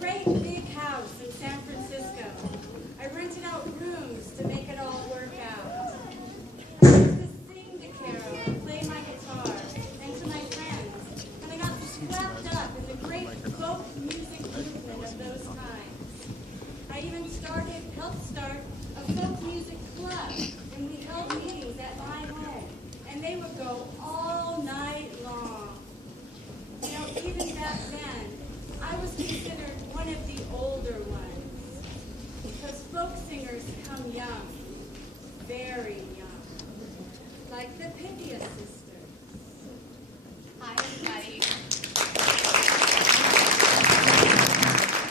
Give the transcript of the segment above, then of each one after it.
great big house in San Francisco. I rented out rooms to make it all work out. I used to sing to Carol and play my guitar and to my friends, and I got swept up in the great folk music movement of those times. I even helped start a folk music club, and we held meetings at my home, and they would go all night long. You know, even back then, I was considered one of the older ones, because folk singers come young, very young, like the Pipia Sisters. Hi, everybody.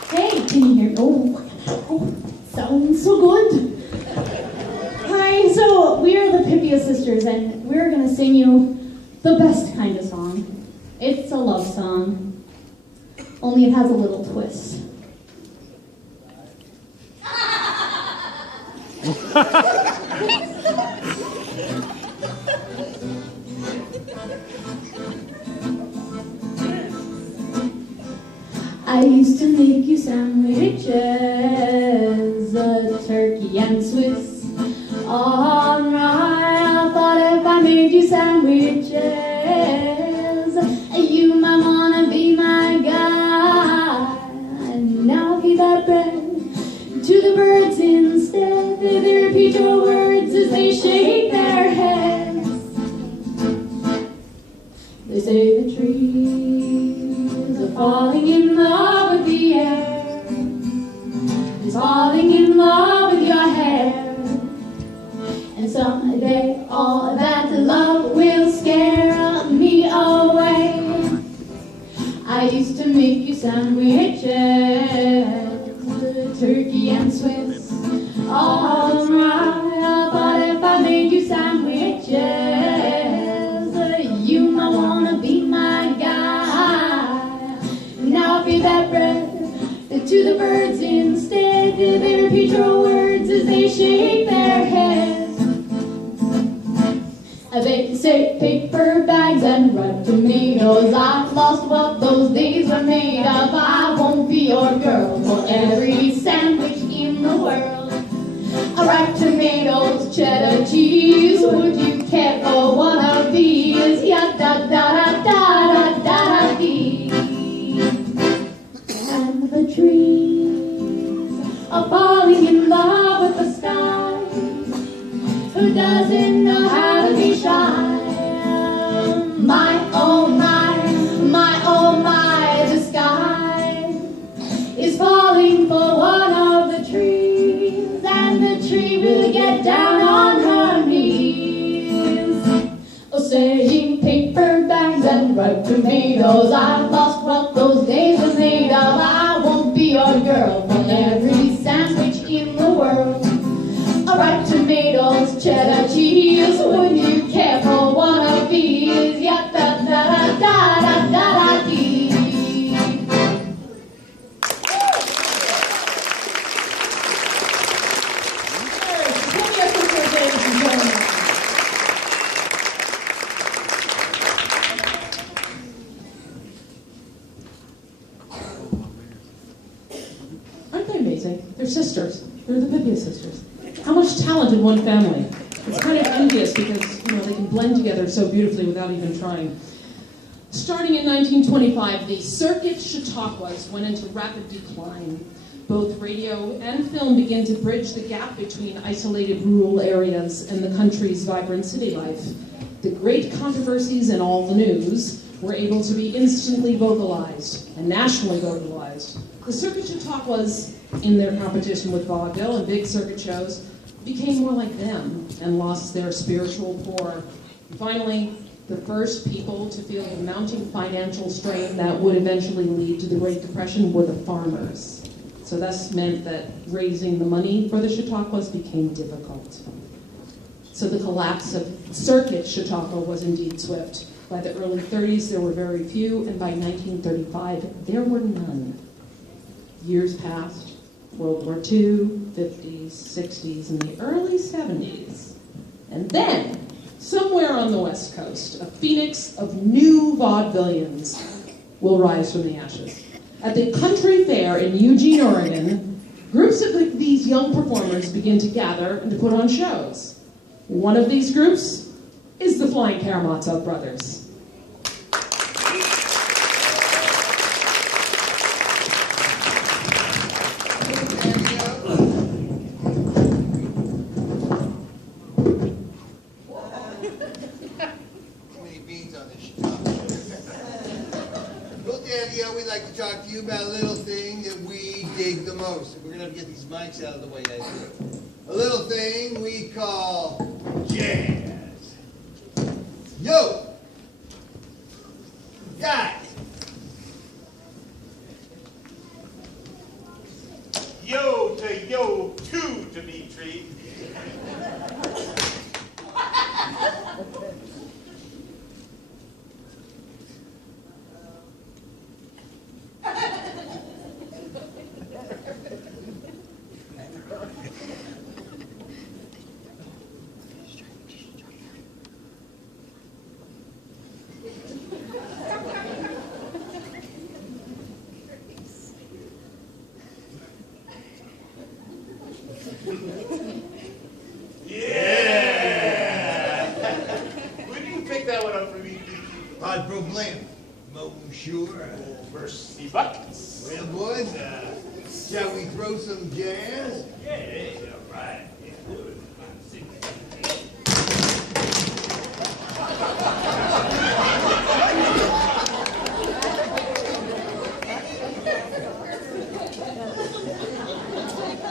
Hey, can you hear me? Oh, sounds so good. Hi, so we are the Pipia Sisters, and we're going to sing you the best kind of song. It's a love song, only it has a little twist. I used to make you sandwiches, a turkey and Swiss. Alright, I thought if I made you sandwiches, you might wanna be my guy. And now feed that bread to the birds instead. They repeat your words as they shake their heads. They say the trees are falling in love with the air, is falling in love with your hair. And someday all that love will scare me away. I used to make you sandwiches, turkey and Swiss. Alright, I thought if I made you sandwiches, you might wanna be my guy. Now feed that bread to the birds instead. They repeat your words as they shake their heads. They say paper bags and ripe tomatoes. I've lost what those days were made of. I won't be your girl for every sandwich in the world. Ripe tomatoes, cheddar cheese. Would you care for one of these? Ya da da da da da da dee. And the trees are falling in love with the sky. Who doesn't know how to be shy? My, oh my, the sky is falling for one of the trees, and the tree will get down on her knees. Oh, saying paper bags and ripe tomatoes, I've lost what those days were made of. I won't be your girl for every sandwich in the world. Ripe tomatoes, cheddar cheese. Would you care for one of these? Ya da da da da da da dee. Aren't they amazing? They're sisters. They're the Pipia Sisters. How much talent in one family. It's kind of envious because, they can blend together so beautifully without even trying. Starting in 1925, the circuit Chautauquas went into rapid decline. Both radio and film began to bridge the gap between isolated rural areas and the country's vibrant city life. The great controversies in all the news were able to be instantly vocalized and nationally vocalized. The circuit Chautauquas, in their competition with vaudeville and big circuit shows, became more like them and lost their spiritual core. Finally, the first people to feel the mounting financial strain that would eventually lead to the Great Depression were the farmers. So this meant that raising the money for the Chautauquas became difficult. So the collapse of circuit Chautauqua was indeed swift. By the early 30s, there were very few, and by 1935, there were none. Years passed. World War II, 50s, 60s, and the early 70s. And then, somewhere on the West Coast, a phoenix of new vaudevillians will rise from the ashes. At the country fair in Eugene, Oregon, groups of these young performers begin to gather and to put on shows. One of these groups is the Flying Karamazov Brothers. We'd like to talk to you about a little thing that we dig the most. We're going to get these mics out of the way, I think. A little thing we call jazz. Yo! Guys! Yo to yo to Dimitri. Pas de problème, monsieur. Mercy buckets. Well, boys, shall we throw some jazz? Yeah, all right. Yeah, do it.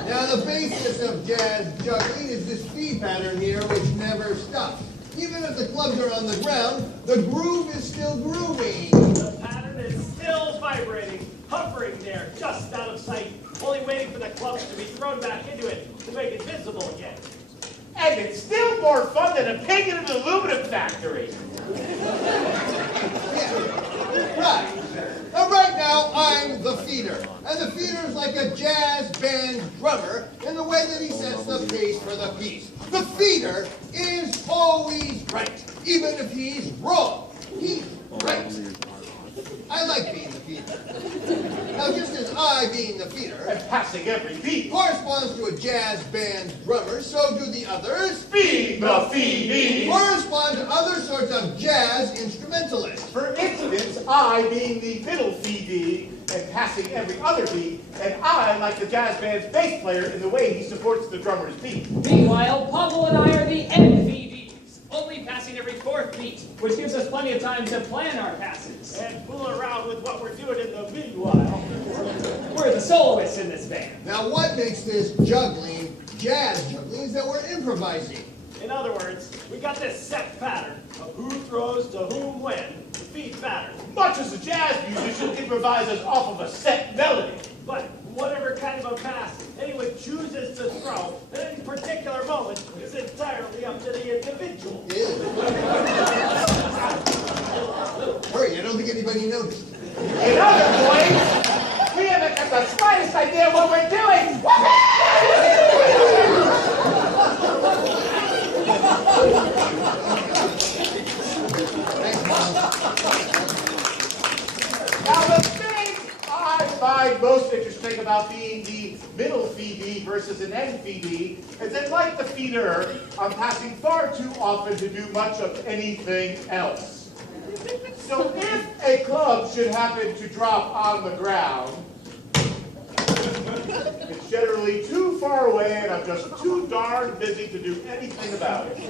Now, the basis of jazz juggling is this speed pattern here, which never stops. Even if the clubs are on the ground, the groove is still grooving. The pattern is still vibrating, hovering there, just out of sight, only waiting for the clubs to be thrown back into it to make it visible again. And it's still more fun than a pig in an aluminum factory. Yeah, right. Now, right now, I'm the feeder. And the feeder is like a jazz band drummer in the way that he sets the pace for the piece. The feeder is always right, even if he's wrong. He's right. I like being the feeder. Now, just as I, being the feeder, And passing every beat. corresponds to a jazz band drummer, so do the others Being the feeding. correspond to other sorts of jazz instrumentalists. For instance, I being the middle feeding and passing every other beat, and I like the jazz band's bass player in the way he supports the drummer's beat. Meanwhile, Pavel and I are the NVDs, only passing every fourth beat, which gives us plenty of time to plan our passes. And fool around with what we're doing in the meanwhile. We're the soloists in this band. Now, what makes this juggling, jazz juggling, is that we're improvising. In other words, we got this set pattern of who throws to whom when, the beat pattern. Much as a jazz musician improvises off of a set melody. But whatever kind of a pass anyone chooses to throw at any particular moment is entirely up to the individual. Hurry, I don't think anybody noticed. In other words, we haven't got the slightest idea what we're doing. Now the thing I find most interesting about being the middle feedee versus an end feedee is that, like the feeder, I'm passing far too often to do much of anything else. So if a club should happen to drop on the ground, it's generally too far away and I'm just too darn busy to do anything about it. Give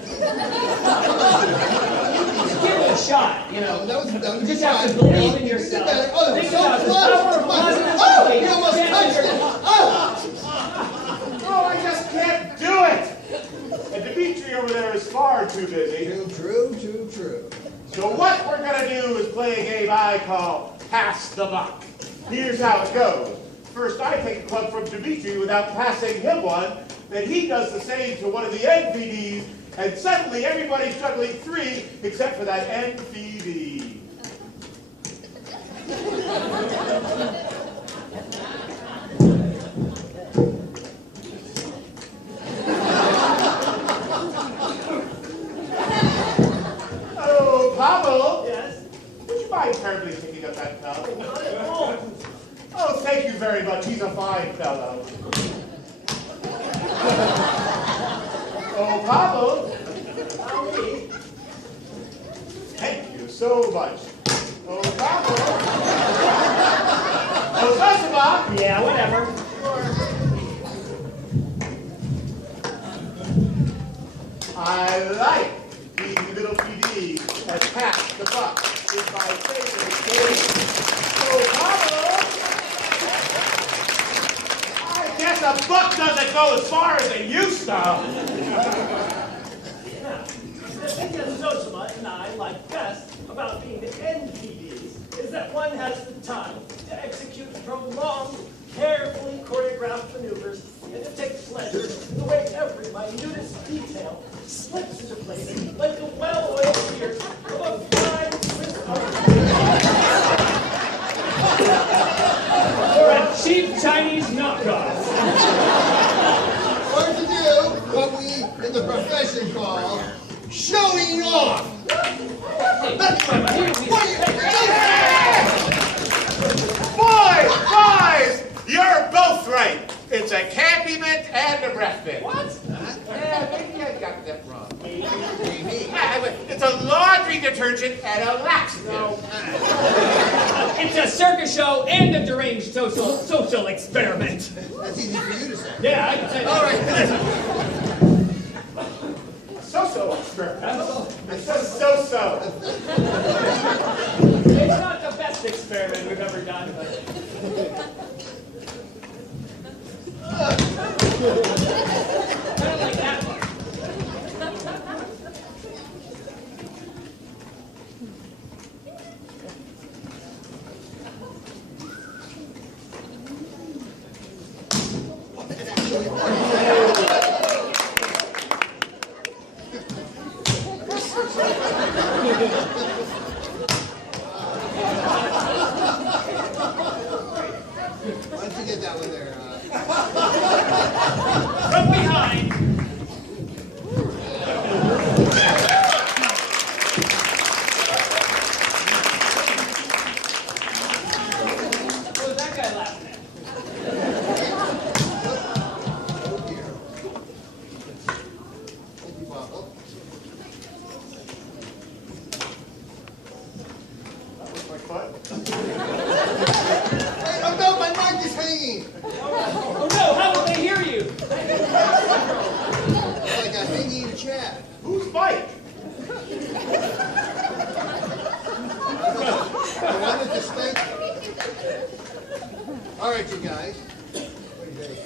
it a shot, you know. That was You a just good have to try. believe in You did yourself. better. Oh, that was Think so about the close. power of positive Oh, thinking. you almost Stand touched your it. ground. Oh! Oh, I just can't do it! And Dimitri over there is far too busy. Too true, too true. So what we're going to do is play a game I call Pass the Buck. Here's how it goes. First, I take a club from Dimitri without passing him one. Then he does the same to one of the NVDs, and suddenly everybody's juggling three except for that NVD. Oh, Pavel. Yes? Would you mind terribly picking up that cup? Not at all. fine fellow. Oh, Pablo. Howdy. Thank you so much. Oh, Pablo. Oh, Zosima. Yeah, whatever. I like being the middle PD as pass the buck is my favorite game. Oh, Pablo. I guess a buck doesn't go as far as it used to. Now, the thing that Zosima and I like best about being the NPDs is that one has the time to execute prolonged, carefully choreographed maneuvers and to take pleasure in the way every minutest detail slips into place like the well-oiled gears of a fine Swiss Or a cheap Chinese knockoff. Or to do what we in the profession call showing off. Boys! You're both right. It's a candy mint and a breath mint. What? Yeah, maybe I got that wrong. Maybe. It's a laundry detergent and a laxative. It's a circus show and a deranged social experiment. That's easy for you to say. Yeah, I can say that. All right. So-so experiment. It's just so-so. It's not the best experiment we've ever done, but... Kind of like that one. Why don't you get that one there? From behind. What was that guy laughing at? Oh dear. Thank you, Pablo. That was my butt. Hey, oh no, my mic is hanging. Oh no, how will they hear you? It's like a hanging chat. Whose bike? I wanted to spank you. All right, you guys. What do you think?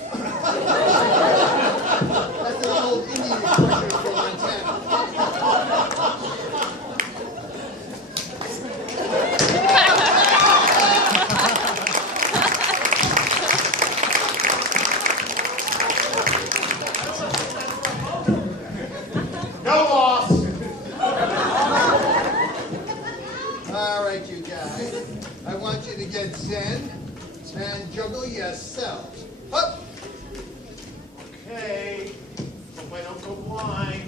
That's an old Indian expression from Montana. No loss. All right, you guys. I want you to get zen and juggle yourselves. Up. Okay. Hope I don't go blind.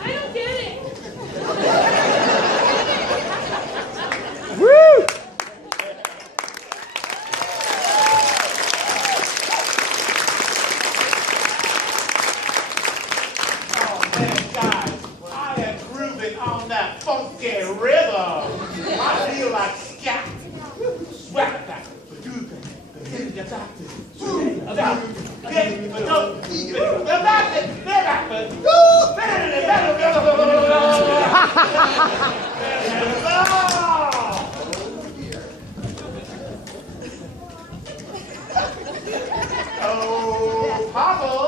I don't get it. Oh man, guys, I am grooving on that funky rhythm. I feel like scat. Swag back. Do that. Get back. Oh, Pablo.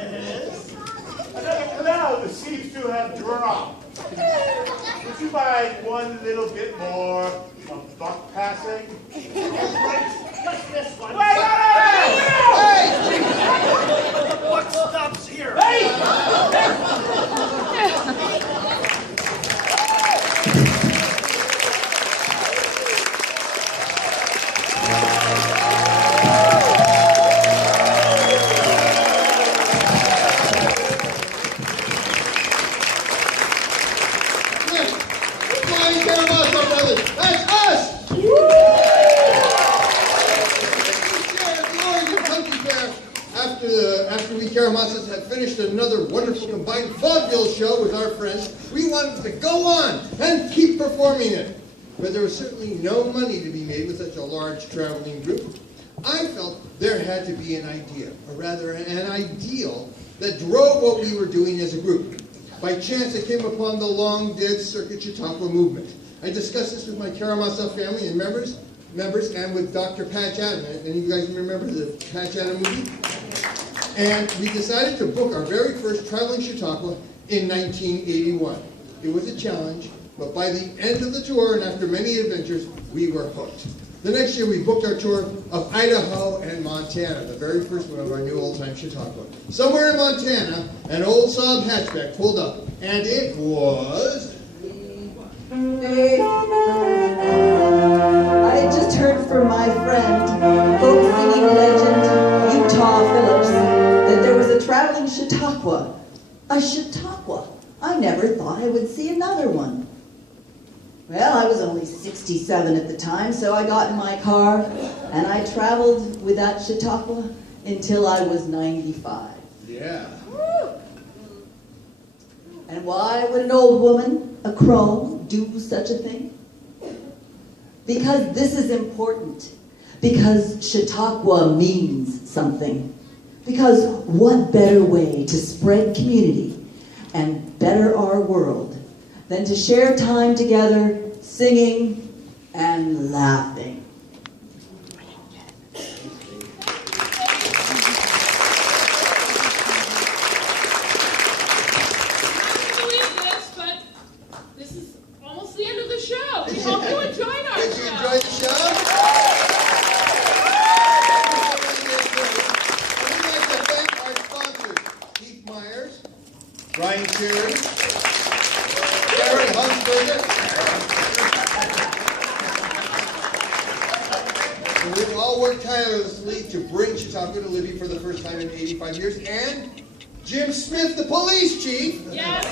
Yes. Another cloud that seems to have dropped. Would you mind one little bit more of buck passing? Just this one. Wait! What stops here? Flying Karamazov brothers. friends, we wanted to go on and keep performing it. But there was certainly no money to be made with such a large traveling group. I felt there had to be an idea, or rather an ideal, that drove what we were doing as a group. By chance, I came upon the long-dead Circuit Chautauqua movement. I discussed this with my Karamazov family and members, and with Dr. Patch Adam. Any of you guys remember the Patch Adam movie? And we decided to book our very first traveling Chautauqua in 1981. It was a challenge, but by the end of the tour and after many adventures, we were hooked. The next year, we booked our tour of Idaho and Montana, the very first one of our new old-time Chautauqua. Somewhere in Montana, an old Saab hatchback pulled up, and it was... Hey, I just heard from my friend, folk singing legend Utah Phillips, that there was a traveling Chautauqua. A Chautauqua. I never thought I would see another one. Well, I was only 67 at the time, so I got in my car and I traveled with that Chautauqua until I was 95. Yeah. And why would an old woman, a crone, do such a thing? Because this is important. Because Chautauqua means something. Because what better way to spread community and better our world than to share time together, singing and laughing. To bring Chautauqua to Libby for the first time in 85 years, and Jim Smith, the police chief. Yes.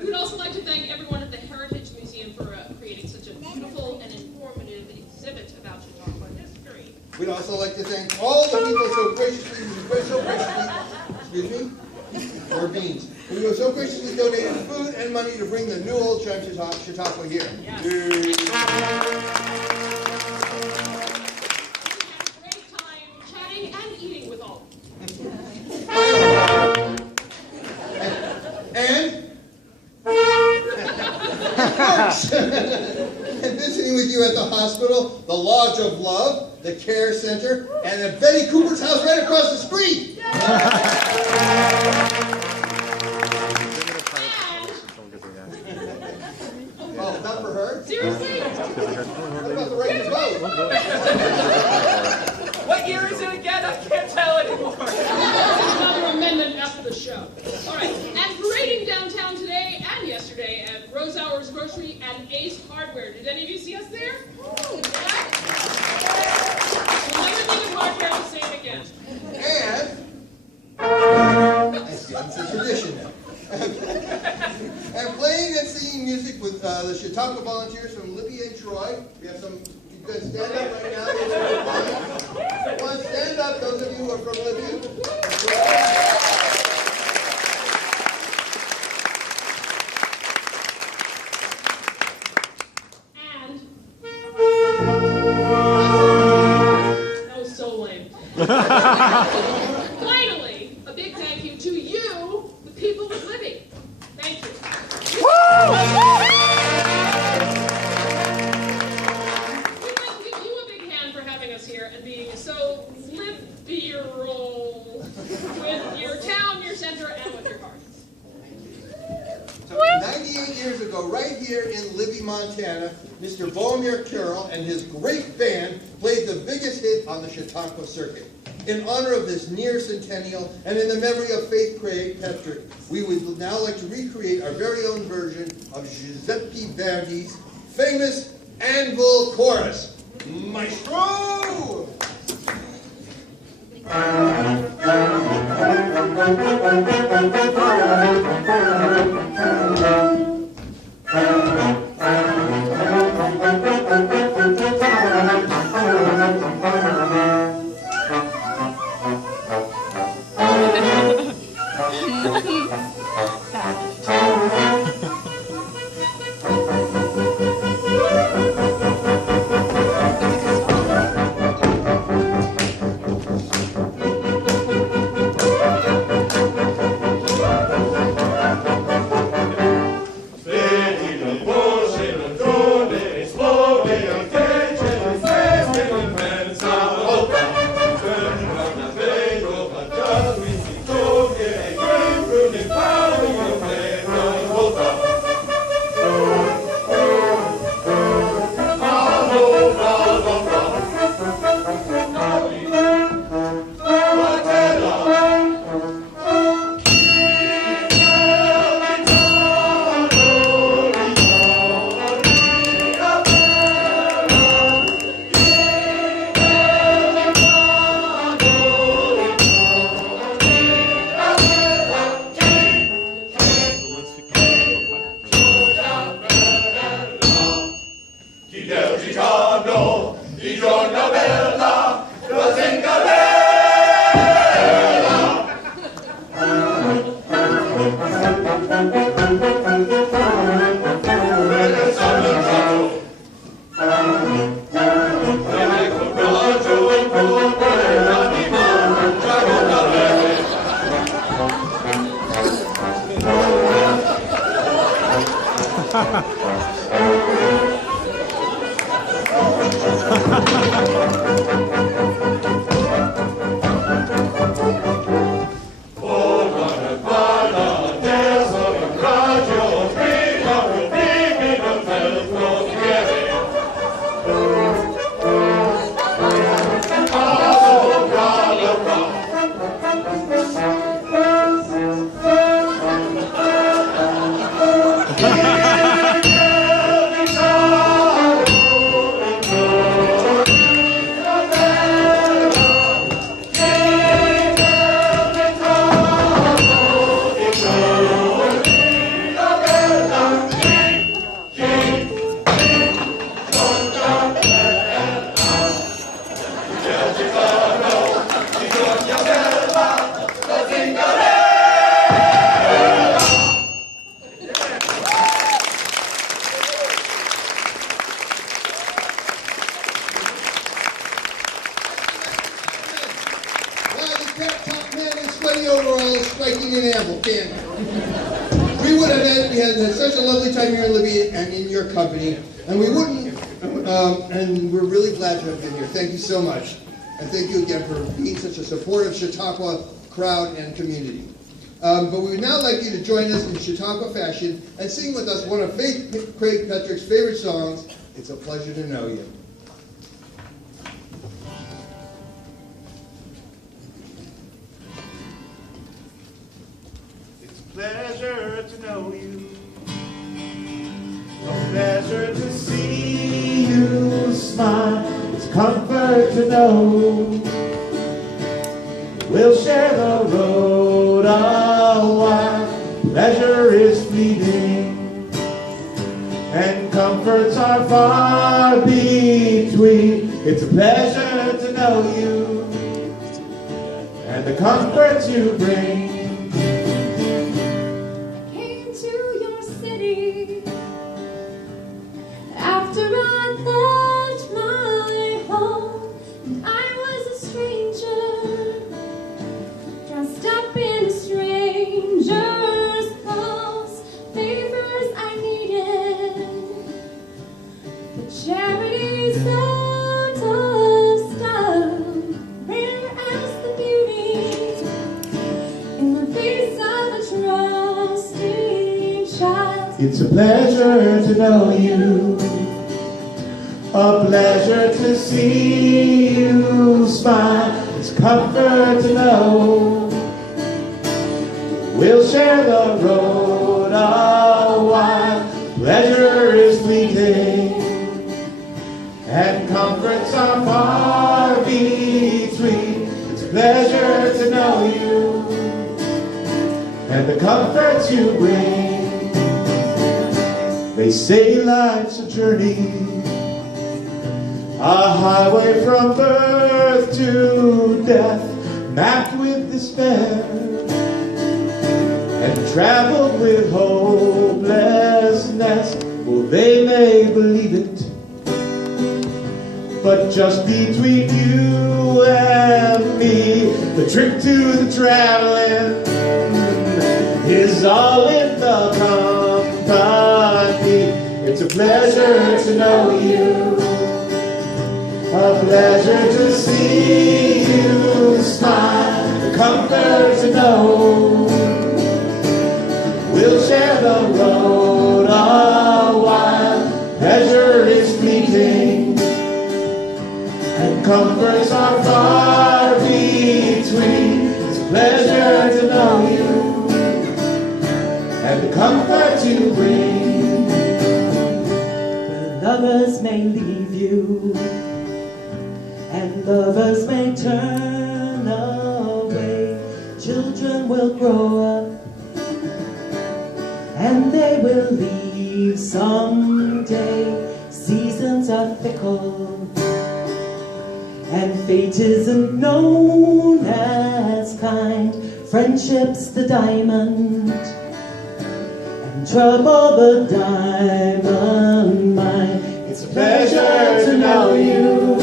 We'd also like to thank everyone at the Heritage Museum for creating such a beautiful and informative exhibit about Chautauqua history. We'd also like to thank all the people so graciously, excuse me, or beans. We were so graciously donated food and money to bring the new old time Chautauqua here. Yes. We had a great time chatting and eating with all. And visiting with you at the hospital, the Lodge of Love, the Care Center, and at Betty Cooper's house right across the street. Oh, not for her? Seriously? What about the right to vote? What year is it again? I can't tell anymore. Another amendment after the show. All right. And parading downtown today and yesterday at Rose Hour's Grocery and Ace Hardware. Did any of you see us there? We'll never think of hardware the same again. And it's a tradition now. And playing and singing music with the Chautauqua volunteers from Libby and Troy. We have some, you guys stand up right now. Come on, stand up, those of you who are from Libby. And that was so lame. Finally, a big thank you to you, the people of Libby. Thank you. We'd like to give you a big hand for having us here and being so liberal with your town, your center, and with your hearts. So 98 years ago, right here in Libby, Montana, Mr. Boromir Carroll and his great band played the biggest hit on the Chautauqua circuit. In honor of this near centennial and in the memory of Faith Patrick, we would now like to recreate our very own version of Giuseppe Verdi's famous Anvil Chorus. Maestro! striking an Anvil, can't we? We would have had such a lovely time here in Libby and in your company, and we wouldn't, and we're really glad to have been here. Thank you so much. And thank you again for being such a supportive Chautauqua crowd and community. But we would now like you to join us in Chautauqua fashion and sing with us one of Craig Petrick's favorite songs, It's a Pleasure to Know You. It's a pleasure to know you, a pleasure to see you smile. It's comfort to know we'll share the road a while. Pleasure is fleeting, and comforts are far between. It's a pleasure to know you, and the comforts you bring. Came to your city after I left my home, and I was a stranger, dressed up in a stranger's clothes, favors I needed, but charity's out of style, rare as the beauty in the face of a trusting child. It's a pleasure to know you, a pleasure to see you smile. It's comfort to know we'll share the road a while. Pleasure is fleeting, and comforts are far between. It's a pleasure to know you, and the comforts you bring. They say life's a journey, a highway from birth to death, mapped with despair, and traveled with hopelessness. Well, they may believe it, but just between you and me, the trip to the traveling is all in the company. It's a pleasure to know you, a pleasure to see you smile, a comfort to know we'll share the road a while. Pleasure is fleeting, and comforts are far between. It's a pleasure to know you, and the comfort you bring. Well, lovers may leave you, and lovers may turn away. Children will grow up, and they will leave someday. Seasons are fickle, and fate isn't known as kind. Friendship's the diamond, and trouble the diamond mine. It's a pleasure to know you,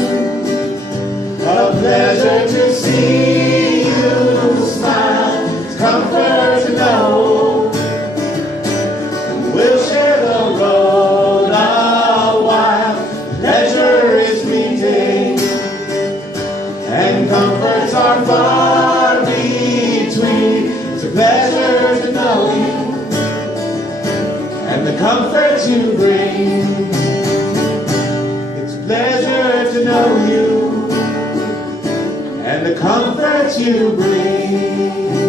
a pleasure to see you smile. It's comfort to know we'll share the road a while. Pleasure is fleeting, and comforts are far between. It's a pleasure to know you, and the comfort you bring. It's a pleasure to know you, and the comfort you bring.